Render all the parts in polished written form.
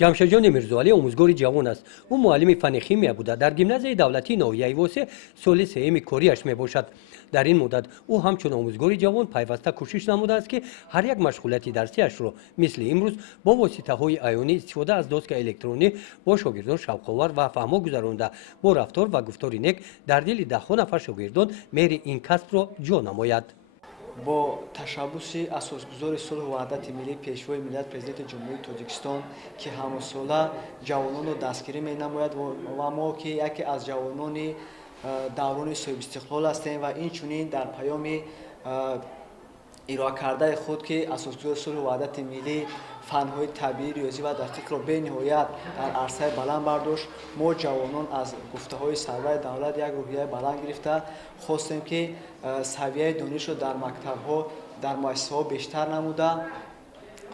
ҷамшидҷон мирзоалӣ омӯзгори ҷавон аст. ӯ муаллими фанни химия буда. дар гимназияи давлатии ноҳияи Восе соли сеюми кориаш мебошад. дар ин муддат ӯ ҳамчун омӯзгори ҷавон пайваста кӯшиш намудааст, ки ҳар як машғулияти дарсиашро мисли имрӯз бо воситаҳои аёнӣ истифода аз доска электронӣ бо шогирдон шавқовар ва фаҳмо гузаронда, бо рафтор ва гуфтори нек дар дили даҳҳо нафар шогирдон мери ин касбро ҷо намояд. бо ташаббуси асосгузори сулҳу ваҳдати миллӣ пешвои миллат президенти ҷумҳурии Тоҷикистон ки ҳамусола ҷавононро дастгирӣ менамояд ва мо ки яке аз ҷавонони даврони соҳибистиқлол ҳастем ва инчунин дар паёми ироакардаи худ ки асосгузори сулҳу ваҳдати миллӣ фанҳои табиӣ, риёзӣ ва дақиқро бениҳоят дар арсаи баланд бардошт. мо ҷавонон аз гуфтаҳои сарвари давлат як рӯҳияи баланд гирифта хостем ки савияи донишро дар мактабҳо дар муассисаҳо бештар намуда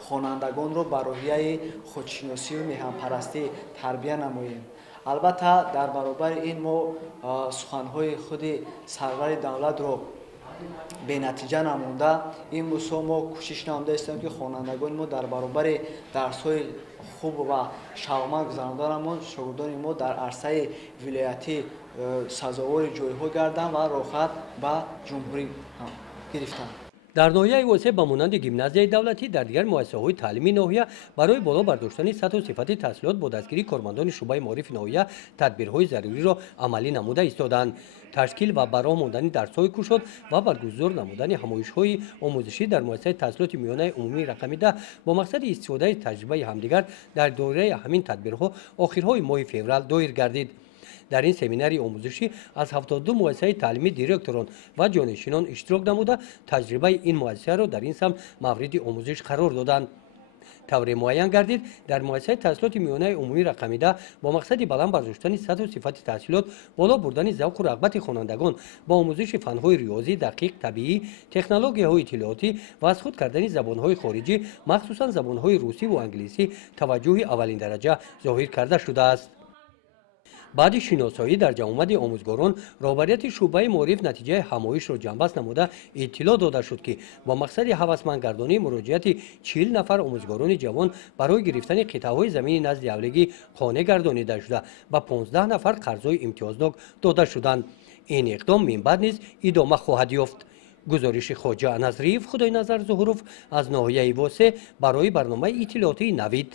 хонандагонро ба роҳияи худшиносию меҳанпарастӣ тарбия намоем. албатта дар баробари ин мо суханҳои худи сарвари давлатро бенатиҷа намонда имрӯзҳо мо кӯшиш намуда истем ки хонандагони мо дар баробари дарсҳои хуб ва шавқманд гузаронданамон шогирдони мо дар арсаи вилоятӣ сазовори ҷойҳо гарданд ва роҳхат ба ҷумҳурӣ гирифтанд. дар ноҳияи Восе ба монанди гимназияи давлатӣ дар дигар муассисаҳои таълимии ноҳия барои боло бардоштани сатҳу сифати таҳсилот бо дастгирии кормандони шуъбаи маорифи ноҳия тадбирҳои заруриро амалӣ намуда истоданд. ташкил ва ба роҳ мондани дарсҳои кушод ва баргузор намудани ҳамоишҳои омӯзишӣ дар муассисаи таҳсилоти миёнаи умумии рақами 10 бо мақсади истифодаи таҷрибаи ҳамдигар дар доираи ҳамин тадбирҳо охирҳои моҳи феврал доир гардид. дар ин семинари омӯзишӣ аз 72 муассисаи таълимӣ директорон ва ҷонишинон иштирок намуда таҷрибаи ин муассисаро дар ин самт мавриди омӯзиш қарор доданд. тавре муайян гардид дар муассисаи таҳсилоти миёнаи умумии рақами 10 бо мақсади баланд бардоштани сатҳу сифати таҳсилот, боло бурдани завқу рағбати хонандагон ба омӯзиши фанҳои риёзӣ, дақиқ, табиӣ, технологияҳои иттилоотӣ ва аз худ кардани забонҳои хориҷӣ, махсусан забонҳои русиву англисӣ таваҷҷӯҳи аввалин дараҷа зоҳир карда шудааст. баъди шиносоӣ дар ҷамъомади омӯзгорон роҳбарияти шуъбаи маориф натиҷаи ҳамоишро ҷамъбаст намуда иттилоъ дода шуд, ки бо мақсади ҳавасмандгардонии муроҷиати 40 нафар омӯзгорони ҷавон барои гирифтани қитъаҳои замини назди ҳавлигӣ қонеъ гардонида шуда ба 15 нафар қарзои имтиёзнок дода шуданд. ин иқдом минбаъд низ идома хоҳад ёфт. гузориши хоҷа Назриев, Худойназар Зуҳуров аз ноҳияи Восе барои барномаи иттилоотии Навид.